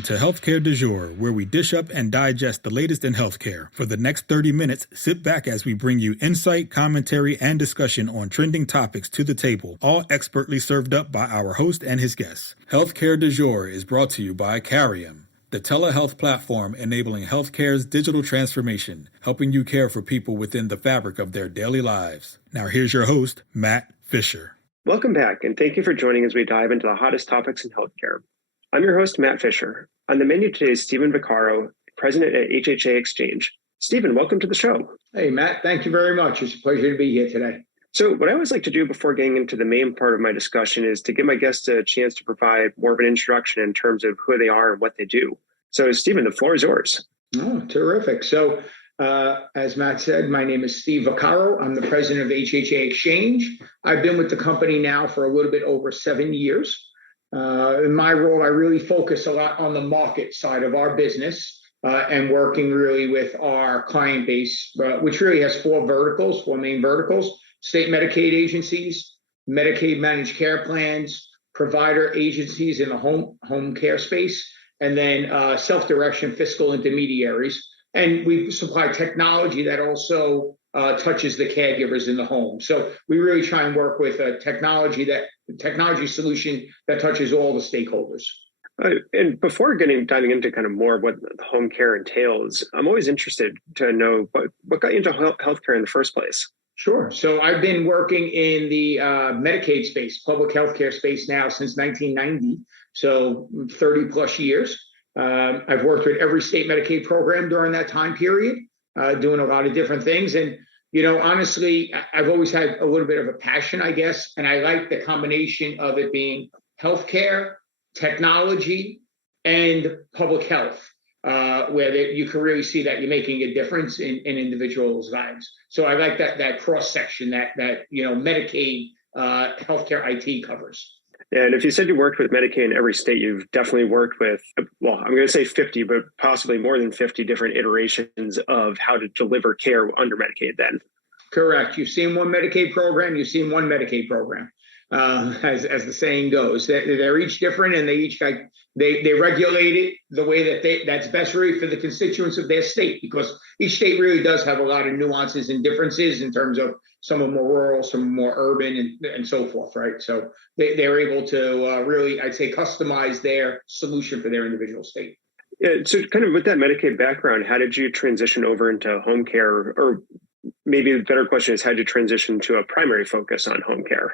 Welcome to Healthcare du Jour, where we dish up and digest the latest in healthcare. For the next 30 minutes, sit back as we bring you insight, commentary, and discussion on trending topics to the table, all expertly served up by our host and his guests. Healthcare du Jour is brought to you by Carrium, the telehealth platform enabling healthcare's digital transformation, helping you care for people within the fabric of their daily lives. Now here's your host, Matt Fisher. Welcome back, and thank you for joining as we dive into the hottest topics in healthcare. I'm your host, Matt Fisher. On the menu today is Stephen Vacarro, president at HHAeXchange. Stephen, welcome to the show. Hey, Matt, thank you very much. It's a pleasure to be here today. So what I always like to do before getting into the main part of my discussion is to give my guests a chance to provide more of an introduction in terms of who they are and what they do. So Stephen, the floor is yours. Oh, terrific. So as Matt said, my name is Steve Vacarro. I'm the president of HHAeXchange. I've been with the company now for a little bit over 7 years. In my role, I really focus a lot on the market side of our business and working really with our client base, which really has four main verticals: state Medicaid agencies, Medicaid managed care plans, provider agencies in the home care space, and then self-direction fiscal intermediaries. And we supply technology that also touches the caregivers in the home. So we really try and work with a technology solution that touches all the stakeholders. And before diving into kind of more of what home care entails, I'm always interested to know what got you into healthcare in the first place. Sure. So I've been working in the Medicaid space, public healthcare space now since 1990, so 30 plus years. I've worked with every state Medicaid program during that time period, doing a lot of different things. And, you know, honestly, I've always had a little bit of a passion, I guess. And I like the combination of it being healthcare, technology, and public health, where you can really see that you're making a difference in individuals' lives. So I like that cross section that Medicaid healthcare IT covers. And if you said you worked with Medicaid in every state, you've definitely worked with, well, I'm going to say 50, but possibly more than 50 different iterations of how to deliver care under Medicaid then. Correct. You've seen one Medicaid program, you've seen one Medicaid program, as the saying goes. They're each different, and they each they regulate it the way that's best really for the constituents of their state, because each state really does have a lot of nuances and differences in terms of some are more rural, some are more urban, and so forth, right? So they're able to really, I'd say, customize their solution for their individual state. Yeah, so kind of with that Medicaid background, how did you transition over into home care? Or maybe the better question is, how did you transition to a primary focus on home care?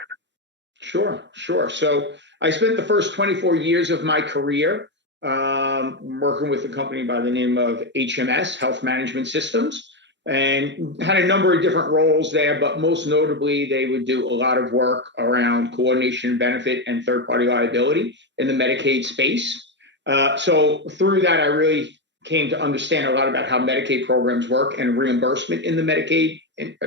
Sure. So I spent the first 24 years of my career working with a company by the name of HMS, Health Management Systems, and had a number of different roles there, but most notably, they would do a lot of work around coordination, benefit, and third-party liability in the Medicaid space. So through that, I really came to understand a lot about how Medicaid programs work and reimbursement in the Medicaid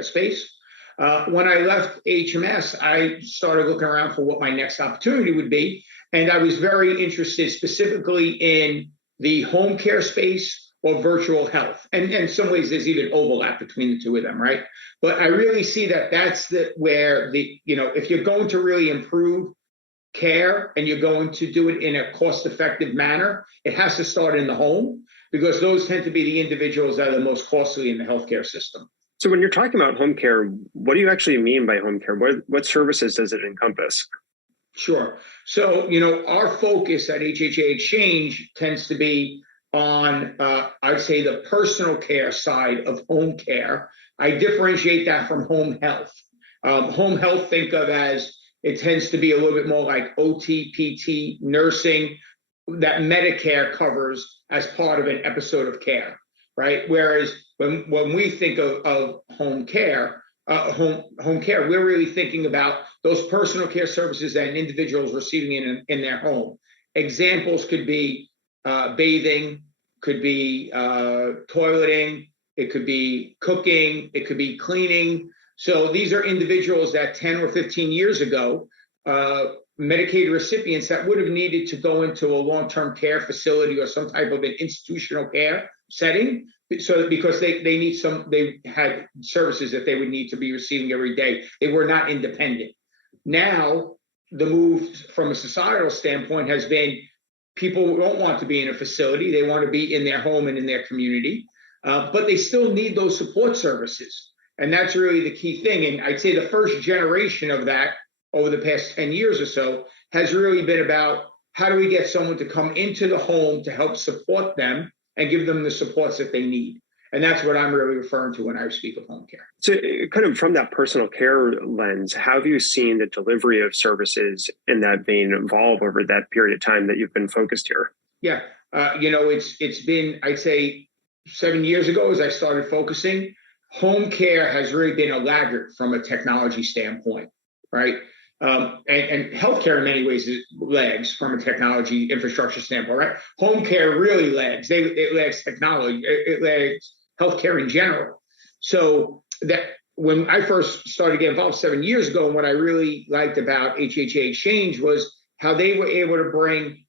space. When I left HMS, I started looking around for what my next opportunity would be, and I was very interested specifically in the home care space or virtual health. And in some ways, there's even overlap between the two of them, right? But I really see that's where if you're going to really improve care and you're going to do it in a cost-effective manner, it has to start in the home, because those tend to be the individuals that are the most costly in the healthcare system. So when you're talking about home care, what do you actually mean by home care? What services does it encompass? Sure. So, our focus at HHAeXchange tends to be on, I'd say, the personal care side of home care. I differentiate that from home health. Home health, think of as it tends to be a little bit more like OT, PT, nursing, that Medicare covers as part of an episode of care, right? Whereas when we think of home care, we're really thinking about those personal care services that an individual is receiving in their home. Examples could be bathing, could be toileting, it could be cooking, it could be cleaning. So these are individuals that 10 or 15 years ago, Medicaid recipients that would have needed to go into a long-term care facility or some type of an institutional care setting, because they had services that they would need to be receiving every day. They were not independent. Now, the move from a societal standpoint has been people don't want to be in a facility. They want to be in their home and in their community, but they still need those support services. And that's really the key thing. And I'd say the first generation of that over the past 10 years or so has really been about how do we get someone to come into the home to help support them and give them the supports that they need. And that's what I'm really referring to when I speak of home care. So kind of from that personal care lens, how have you seen the delivery of services in that vein evolve over that period of time that you've been focused here? Yeah, it's been, I'd say 7 years ago as I started focusing, home care has really been a laggard from a technology standpoint, right? And healthcare in many ways lags from a technology infrastructure standpoint, right? Home care really lags. It lags technology. It lags healthcare in general. So that when I first started getting involved 7 years ago, and what I really liked about HHAeXchange was how they were able to bring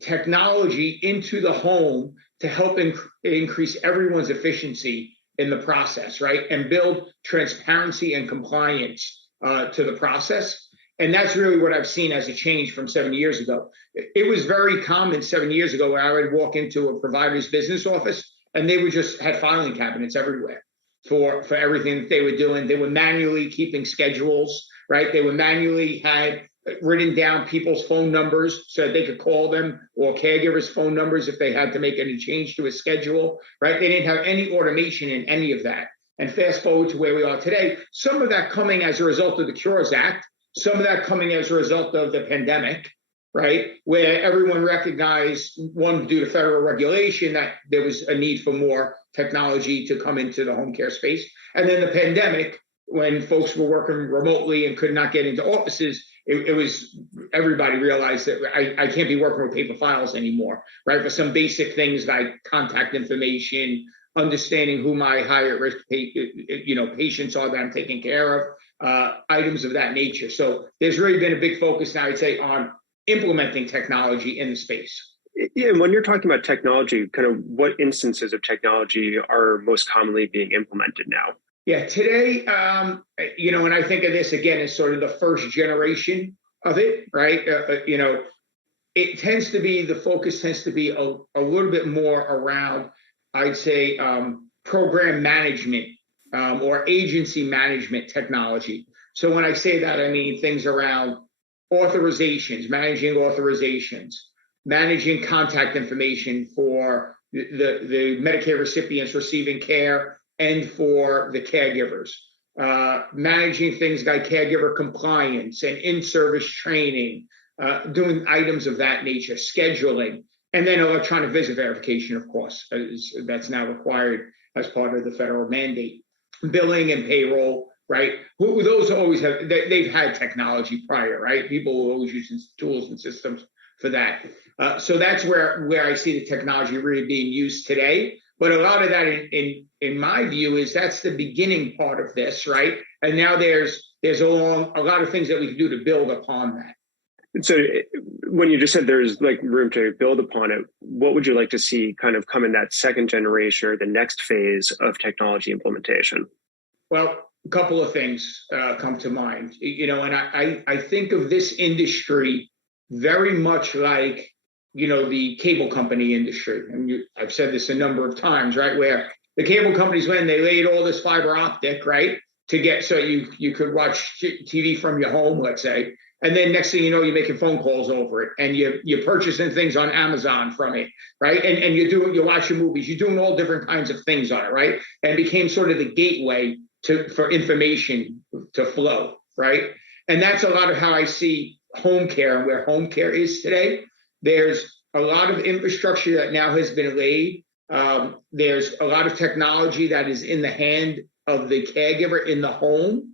technology into the home to help increase everyone's efficiency in the process, right? And build transparency and compliance to the process. And that's really what I've seen as a change from 7 years ago. It was very common 7 years ago where I would walk into a provider's business office and they would just had filing cabinets everywhere for everything that they were doing. They were manually keeping schedules, right? They were manually had written down people's phone numbers so that they could call them, or caregivers' phone numbers if they had to make any change to a schedule, right? They didn't have any automation in any of that. And fast forward to where we are today, some of that coming as a result of the Cures Act, some of that coming as a result of the pandemic, right? Where everyone recognized, one, due to federal regulation, that there was a need for more technology to come into the home care space. And then the pandemic, when folks were working remotely and could not get into offices, it was everybody realized that I can't be working with paper files anymore, right? For some basic things like contact information, understanding who my higher risk patients are that I'm taking care of, items of that nature. So there's really been a big focus now, I'd say, on implementing technology in the space. Yeah, and when you're talking about technology, kind of what instances of technology are most commonly being implemented now? Yeah, today, and I think of this again as sort of the first generation of it, right? It tends to be, the focus tends to be a little bit more around, I'd say, program management or agency management technology. So when I say that, I mean things around authorizations, managing contact information for the Medicaid recipients receiving care and for the caregivers, managing things like caregiver compliance and in-service training, doing items of that nature, scheduling, and then electronic visit verification, of course, that's now required as part of the federal mandate. Billing and payroll, right? Those always have, they've had technology prior, right? People will always use tools and systems for that. So that's where I see the technology really being used today. But a lot of that, in my view, is that's the beginning part of this, right? And now there's a lot of things that we can do to build upon that. And so when you just said there's like room to build upon it, what would you like to see kind of come in that second generation or the next phase of technology implementation? Well, a couple of things come to mind, and I think of this industry very much like, the cable company industry. And I've said this a number of times, right? Where the cable companies, when they laid all this fiber optic, right, to get, so you could watch TV from your home, let's say. And then next thing you know, you're making phone calls over it, and you're purchasing things on Amazon from it, right? And you're watching movies, you're doing all different kinds of things on it, right? And it became sort of the gateway for information to flow, right? And that's a lot of how I see home care and where home care is today. There's a lot of infrastructure that now has been laid. There's a lot of technology that is in the hand of the caregiver in the home,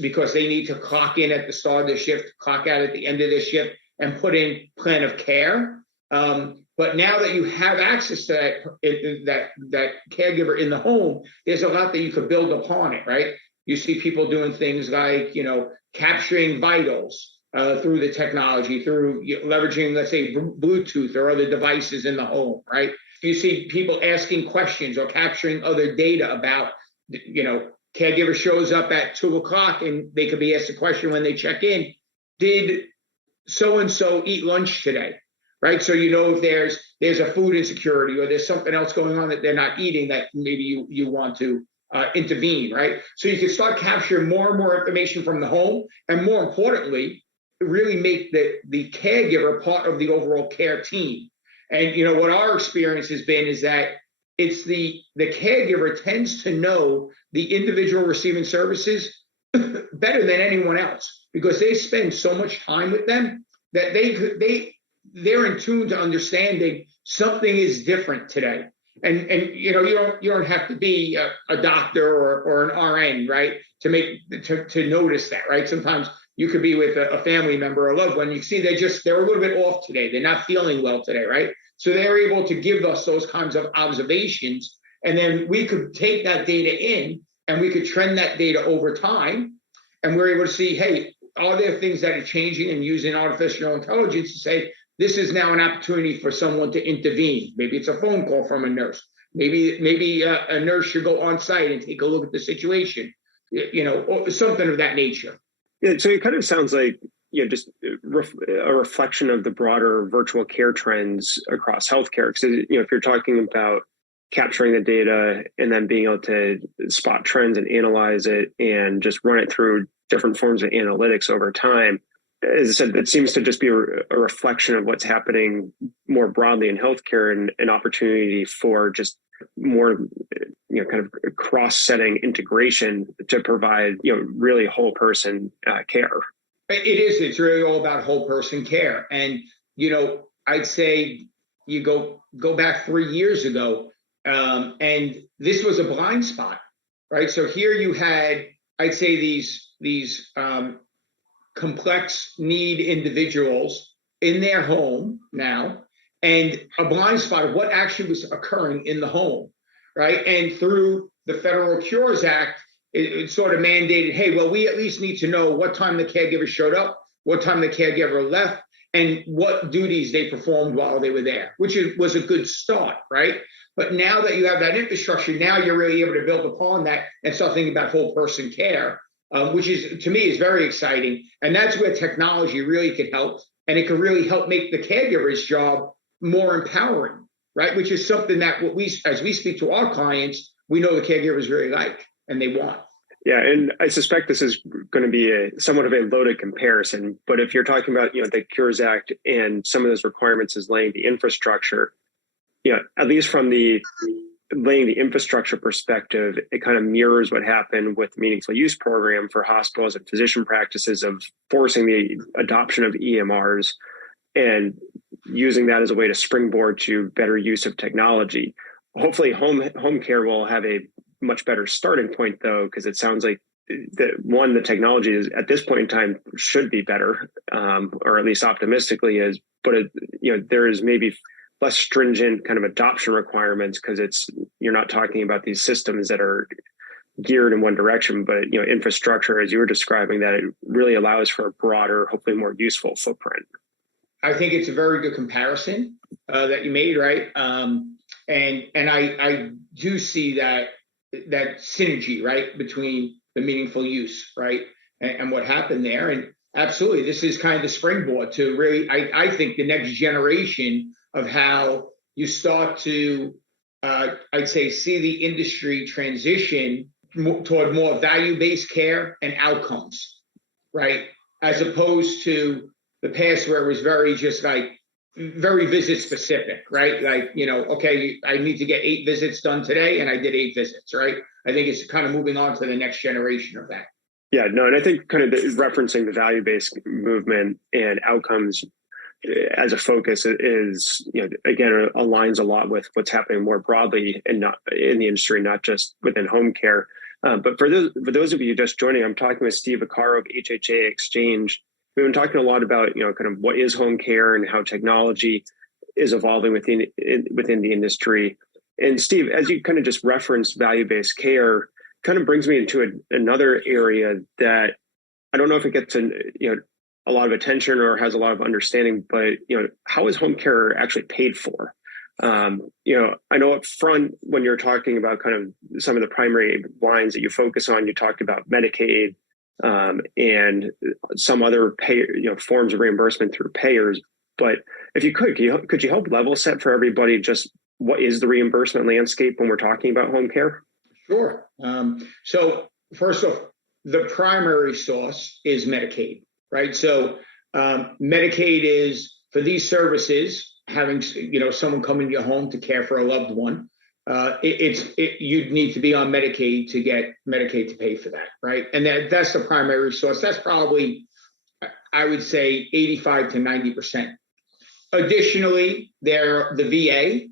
because they need to clock in at the start of their shift, clock out at the end of their shift, and put in plan of care. But now that you have access to that caregiver in the home, there's a lot that you could build upon it, right? You see people doing things like, capturing vitals through the technology, through leveraging, let's say, Bluetooth or other devices in the home, right? You see people asking questions or capturing other data about, caregiver shows up at 2:00 and they could be asked a question when they check in. Did so-and-so eat lunch today? right? So you know if there's a food insecurity or there's something else going on that they're not eating that maybe you want to intervene, right? So you can start capturing more and more information from the home, and more importantly, really make the caregiver part of the overall care team. And what our experience has been is that it's the caregiver tends to know the individual receiving services better than anyone else, because they spend so much time with them that they're in tune to understanding something is different today. And you don't have to be a doctor or an RN, right, to notice that, right? Sometimes you could be with a family member or a loved one. You see they're a little bit off today. They're not feeling well today, right? So they're able to give us those kinds of observations, and then we could take that data in and we could trend that data over time, and we're able to see, hey, are there things that are changing, and using artificial intelligence to say, this is now an opportunity for someone to intervene. Maybe it's a phone call from a nurse. Maybe a nurse should go on site and take a look at the situation, or something of that nature. Yeah, so it kind of sounds like just a reflection of the broader virtual care trends across healthcare. Because if you're talking about capturing the data and then being able to spot trends and analyze it and just run it through different forms of analytics over time, as I said, it seems to just be a reflection of what's happening more broadly in healthcare, and an opportunity for just more, kind of cross-setting integration to provide, really whole person care. It is. It's really all about whole person care. And, I'd say you go back 3 years ago, and this was a blind spot, right? So here you had, I'd say these complex need individuals in their home now, and a blind spot of what actually was occurring in the home, right? And through the Federal Cures Act, it sort of mandated, hey, well, we at least need to know what time the caregiver showed up, what time the caregiver left, and what duties they performed while they were there, which was a good start, right? But now that you have that infrastructure, now you're really able to build upon that and start thinking about whole person care, which is, to me, is very exciting. And that's where technology really could help. And it could really help make the caregiver's job more empowering, right? Which is something that as we speak to our clients, we know the caregivers really like and they want. Yeah, and I suspect this is going to be somewhat of a loaded comparison. But if you're talking about, the Cures Act and some of those requirements is laying the infrastructure, at least from the laying the infrastructure perspective, it kind of mirrors what happened with the Meaningful Use program for hospitals and physician practices of forcing the adoption of EMRs and using that as a way to springboard to better use of technology. Hopefully home care will have a much better starting point, though, because it sounds like the technology is at this point in time should be better, or at least optimistically is, but there is maybe less stringent kind of adoption requirements, because you're not talking about these systems that are geared in one direction, but infrastructure, as you were describing, that it really allows for a broader, hopefully more useful footprint. I think it's a very good comparison that you made, right? And I do see that synergy, right, between the meaningful use, right, and what happened there. And absolutely, this is kind of the springboard to really, I think, the next generation of how you start to, I'd say, see the industry transition toward more value-based care and outcomes, right, as opposed to the past where it was very visit specific, right? Like, okay, I need to get 8 visits done today, and I did 8 visits, right? I think it's kind of moving on to the next generation of that. Yeah, no, and I think kind of referencing the value-based movement and outcomes as a focus is, again, aligns a lot with what's happening more broadly and not in the industry, not just within home care. But for those of you just joining, I'm talking with Steve Vacarro of HHAeXchange. We've been talking a lot about, kind of what is home care and how technology is evolving within the industry. And Steve, as you kind of just referenced value-based care, kind of brings me into another area that I don't know if it gets a lot of attention or has a lot of understanding, but how is home care actually paid for? I know up front when you're talking about kind of some of the primary lines that you focus on, you talked about Medicaid, and some other forms of reimbursement through payers. But if you could you help level set for everybody just what is the reimbursement landscape when we're talking about home care? Sure. So first off, the primary source is Medicaid, right? So Medicaid is for these services, having someone come into your home to care for a loved one. You'd need to be on Medicaid to get Medicaid to pay for that, right? And that's the primary source. That's probably, I would say, 85 to 90%. Additionally, the VA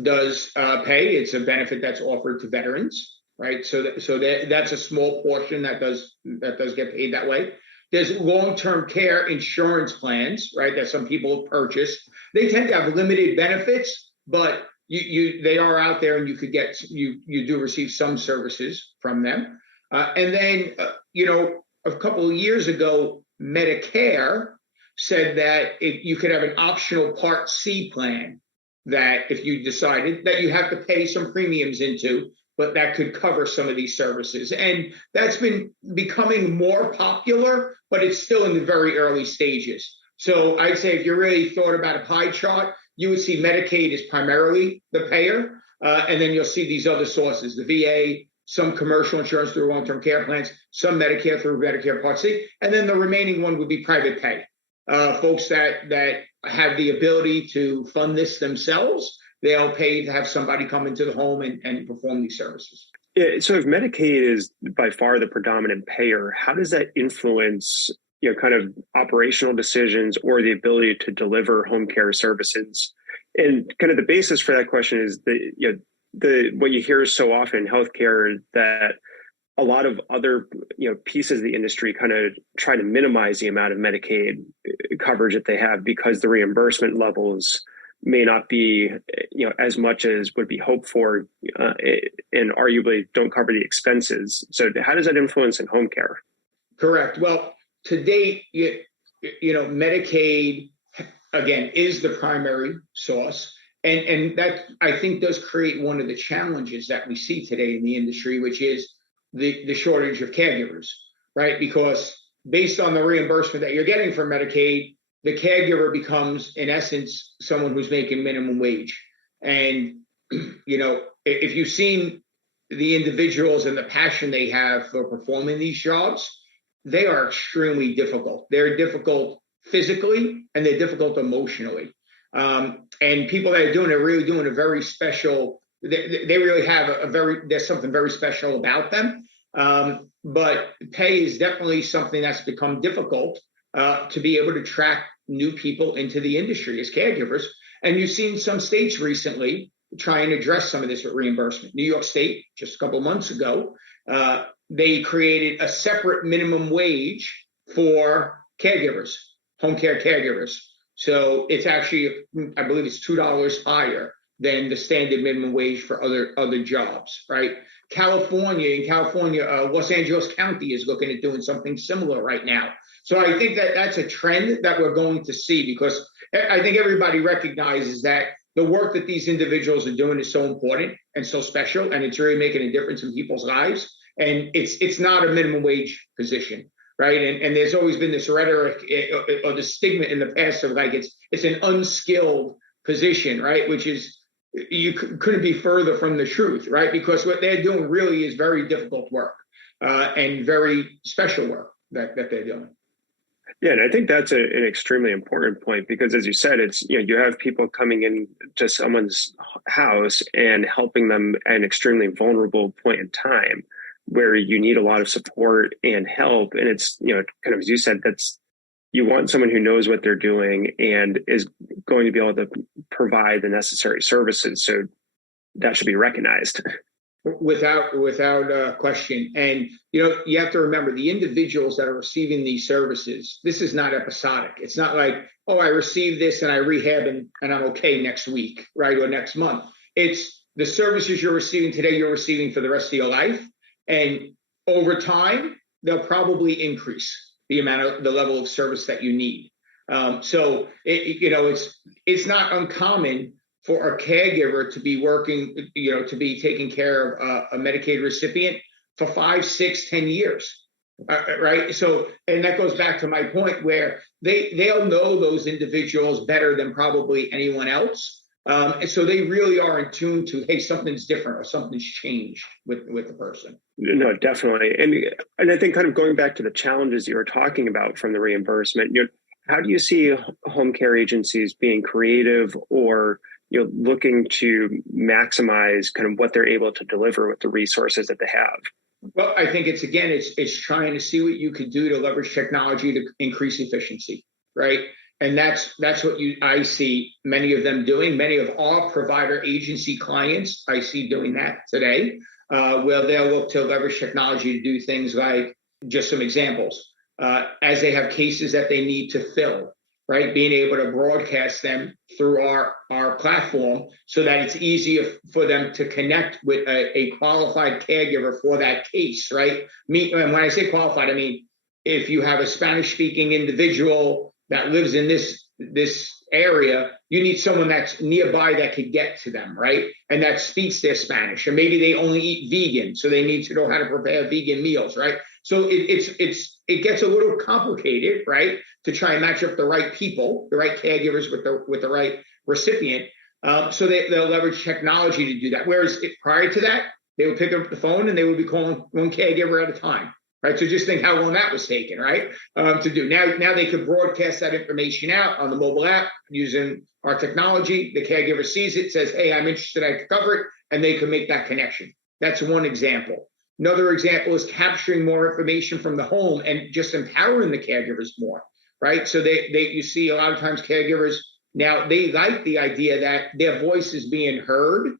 does pay. It's a benefit that's offered to veterans, right? So that's a small portion that does get paid that way. There's long-term care insurance plans, right, that some people have purchased. They tend to have limited benefits, but they are out there, and you do receive some services from them. And then a couple of years ago, Medicare said that you could have an optional Part C plan that if you decided that you have to pay some premiums into, but that could cover some of these services. And that's been becoming more popular, but it's still in the very early stages. So I'd say if you really thought about a pie chart, you would see Medicaid is primarily the payer, and then you'll see these other sources, the VA, some commercial insurance through long-term care plans, some Medicare through Medicare Part C, and then the remaining one would be private pay. Folks that have the ability to fund this themselves, they'll pay to have somebody come into the home and perform these services. Yeah, so if Medicaid is by far the predominant payer, how does that influence kind of operational decisions or the ability to deliver home care services? And kind of the basis for that question is what you hear so often in healthcare, that a lot of other pieces of the industry kind of try to minimize the amount of Medicaid coverage that they have because the reimbursement levels may not be as much as would be hoped for, and arguably don't cover the expenses. So how does that influence in home care? Correct. Well, to date, Medicaid again is the primary source, and that I think does create one of the challenges that we see today in the industry, which is the shortage of caregivers, right? Because based on the reimbursement that you're getting from Medicaid, the caregiver becomes, in essence, someone who's making minimum wage. And, if you've seen the individuals and the passion they have for performing these jobs, they are extremely difficult. They're difficult physically and they're difficult emotionally. And people that are doing it are really doing a very special, they really have there's something very special about them. But pay is definitely something that's become difficult to be able to track new people into the industry as caregivers. And you've seen some states recently try and address some of this with reimbursement. New York State, just a couple of months ago, they created a separate minimum wage for caregivers, home care caregivers. So it's actually, I believe it's $2 higher than the standard minimum wage for other jobs, right? In California, Los Angeles County is looking at doing something similar right now. So I think that that's a trend that we're going to see, because I think everybody recognizes that the work that these individuals are doing is so important and so special, and it's really making a difference in people's lives. And it's not a minimum wage position, right? And there's always been this rhetoric or the stigma in the past of like it's an unskilled position, right? Which is, you couldn't be further from the truth, right? Because what they're doing really is very difficult work and very special work that they're doing. Yeah, and I think that's an extremely important point, because as you said, it's you have people coming in to someone's house and helping them at an extremely vulnerable point in time where you need a lot of support and help. And it's kind of, as you said, you want someone who knows what they're doing and is going to be able to provide the necessary services. So that should be recognized. Without question. And, you have to remember the individuals that are receiving these services, this is not episodic. It's not like, oh, I received this and I rehab and I'm okay next week, right? Or next month. It's the services you're receiving today, you're receiving for the rest of your life. And over time, they'll probably increase the level of service that you need. So it's not uncommon for a caregiver to be working, to be taking care of a Medicaid recipient for 5, 6, 10 years. Right. So, and that goes back to my point where they'll know those individuals better than probably anyone else. And so they really are in tune to, hey, something's different or something's changed with the person. No, definitely. And I think kind of going back to the challenges you were talking about from the reimbursement, how do you see home care agencies being creative or looking to maximize kind of what they're able to deliver with the resources that they have? Well, I think it's trying to see what you could do to leverage technology to increase efficiency, right? And that's what I see many of them doing. Many of our provider agency clients I see doing that today, where they'll look to leverage technology to do things like, just some examples, as they have cases that they need to fill, right? Being able to broadcast them through our platform so that it's easier for them to connect with a qualified caregiver for that case, right? And when I say qualified, I mean, if you have a Spanish-speaking individual that lives in this area, you need someone that's nearby that could get to them, right? And that speaks their Spanish. Or maybe they only eat vegan, so they need to know how to prepare vegan meals, right? So it gets a little complicated, right? To try and match up the right people, the right caregivers with the right recipient. So they'll leverage technology to do that. Whereas prior to that, they would pick up the phone and they would be calling one caregiver at a time, right? So just think how long that was taken, right? To do. Now they could broadcast that information out on the mobile app using our technology. The caregiver sees it, says, hey, I'm interested, I can cover it, and they can make that connection. That's one example. Another example is capturing more information from the home and just empowering the caregivers more, right? So you see a lot of times caregivers now, they like the idea that their voice is being heard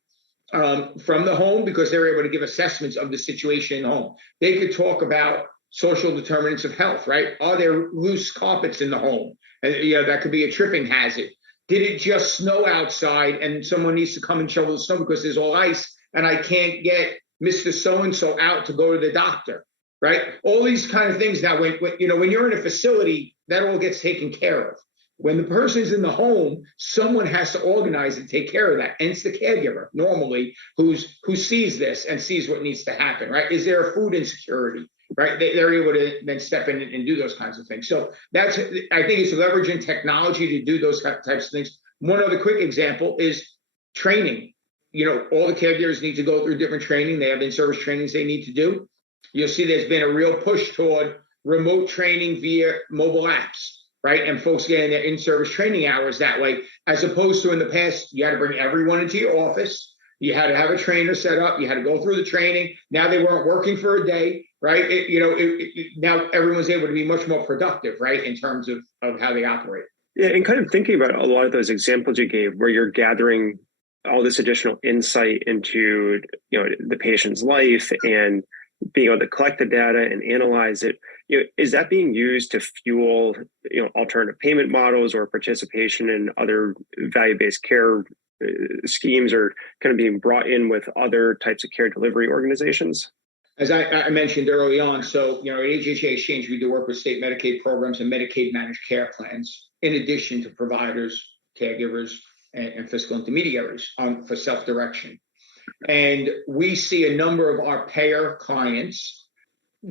from the home because they're able to give assessments of the situation in the home. They could talk about social determinants of health, right? Are there loose carpets in the home? And that could be a tripping hazard. Did it just snow outside and someone needs to come and shovel the snow because there's all ice and I can't get Mr. So-and-so out to go to the doctor, right? All these kind of things. Now, when you're in a facility, that all gets taken care of. When the person's in the home, someone has to organize and take care of that. And it's the caregiver normally who sees this and sees what needs to happen, right? Is there a food insecurity, right? They're able to then step in and do those kinds of things. So I think it's leveraging technology to do those types of things. One other quick example is training. All the caregivers need to go through different training. They have in-service trainings they need to do. You'll see there's been a real push toward remote training via mobile apps, right? And folks getting their in-service training hours that way, as opposed to in the past, you had to bring everyone into your office. You had to have a trainer set up. You had to go through the training. Now they weren't working for a day, right? Now everyone's able to be much more productive, right? In terms of how they operate. Yeah, and kind of thinking about a lot of those examples you gave where you're gathering all this additional insight into the patient's life and being able to collect the data and analyze it, is that being used to fuel alternative payment models or participation in other value-based care schemes, or kind of being brought in with other types of care delivery organizations? As I mentioned early on, so at HHAeXchange we do work with state Medicaid programs and Medicaid managed care plans, in addition to providers, caregivers, and fiscal intermediaries for self-direction. And we see a number of our payer clients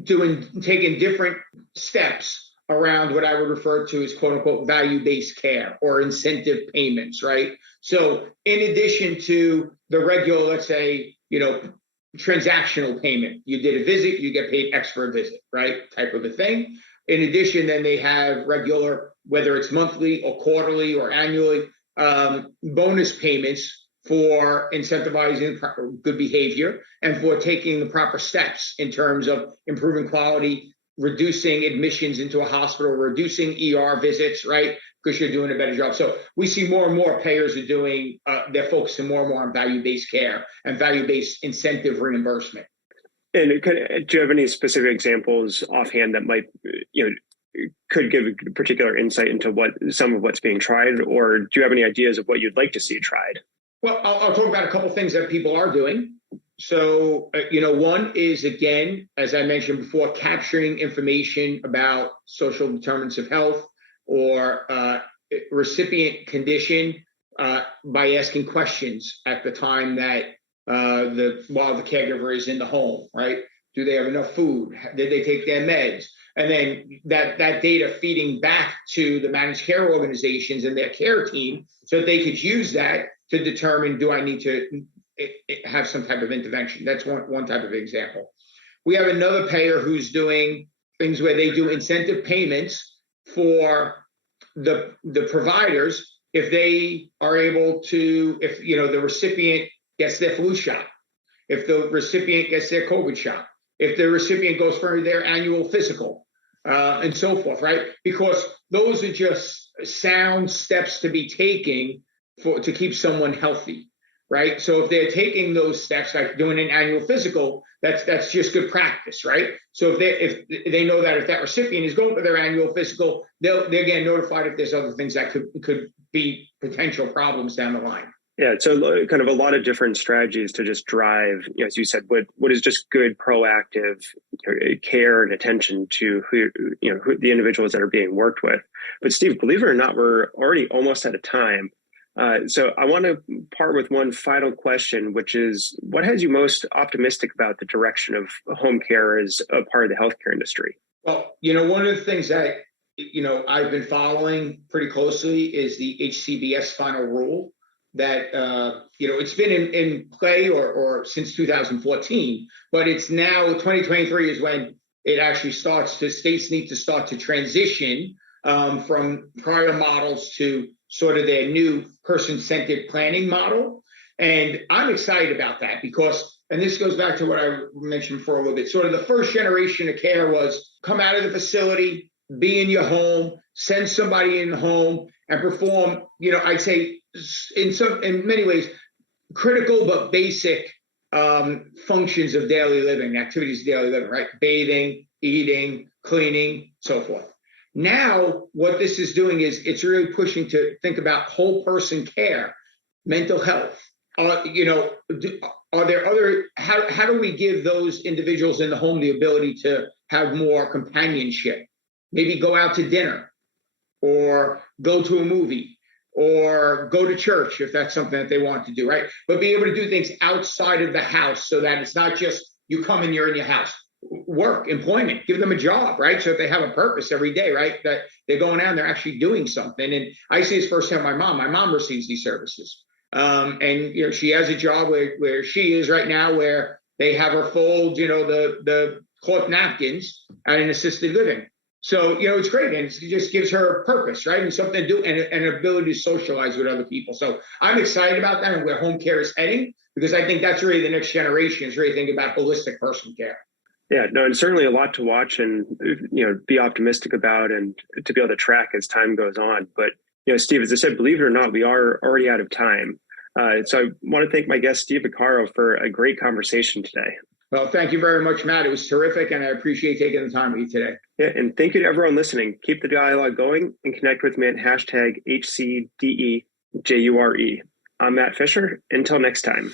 taking different steps around what I would refer to as quote unquote value-based care or incentive payments, right? So in addition to the regular, let's say, transactional payment, you did a visit, you get paid X for a visit, right? Type of a thing. In addition, then they have regular, whether it's monthly or quarterly or annually, bonus payments for incentivizing good behavior and for taking the proper steps in terms of improving quality, reducing admissions into a hospital, reducing ER visits, right? Because you're doing a better job. So we see more and more payers are doing, they're focusing more and more on value-based care and value-based incentive reimbursement. And do you have any specific examples offhand that might, could give a particular insight into some of what's being tried, or do you have any ideas of what you'd like to see tried? Well, I'll talk about a couple of things that people are doing. So, one is, again, as I mentioned before, capturing information about social determinants of health or recipient condition by asking questions at the time that while the caregiver is in the home, right? Do they have enough food? Did they take their meds? And then that data feeding back to the managed care organizations and their care team so that they could use that to determine, do I need to have some type of intervention? That's one type of example. We have another payer who's doing things where they do incentive payments for the providers if they are able to, if the recipient gets their flu shot, if the recipient gets their COVID shot, if the recipient goes for their annual physical, and so forth, right? Because those are just sound steps to be taking to keep someone healthy, right? So if they're taking those steps, like doing an annual physical, that's just good practice, right? So if they know that if that recipient is going for their annual physical, they're getting notified if there's other things that could be potential problems down the line. Yeah, so kind of a lot of different strategies to just drive, as you said, what is just good proactive care and attention to who the individuals that are being worked with. But Steve, believe it or not, we're already almost out of time. So I want to part with one final question, which is, what has you most optimistic about the direction of home care as a part of the healthcare industry? Well, one of the things that, I've been following pretty closely is the HCBS final rule that, it's been in play or since 2014, but it's now 2023 is when it actually states need to start to transition from prior models to sort of their new person-centered planning model. And I'm excited about that because, and this goes back to what I mentioned before a little bit, sort of the first generation of care was come out of the facility, be in your home, send somebody in the home and perform, I'd say in many ways, critical but basic functions of daily living, activities of daily living, right? Bathing, eating, cleaning, so forth. Now, what this is doing is it's really pushing to think about whole person care, mental health. Are there other, how do we give those individuals in the home the ability to have more companionship? Maybe go out to dinner or go to a movie or go to church if that's something that they want to do, right? But be able to do things outside of the house so that it's not just you come and you're in your house. Work, employment, give them a job, right? So if they have a purpose every day, right, that they're going out and they're actually doing something. And I see this firsthand. My mom receives these services. And she has a job where she is right now, where they have her fold, the cloth napkins at an assisted living. So, it's great. And it just gives her a purpose, right? And something to do and an ability to socialize with other people. So I'm excited about that and where home care is heading, because I think that's really the next generation is really thinking about holistic person care. Yeah, no, and certainly a lot to watch and, be optimistic about and to be able to track as time goes on. But, Steve, as I said, believe it or not, we are already out of time. So I want to thank my guest, Steve Vacarro, for a great conversation today. Well, thank you very much, Matt. It was terrific, and I appreciate taking the time with you today. Yeah, and thank you to everyone listening. Keep the dialogue going and connect with me at #HCDEJURE. I'm Matt Fisher. Until next time.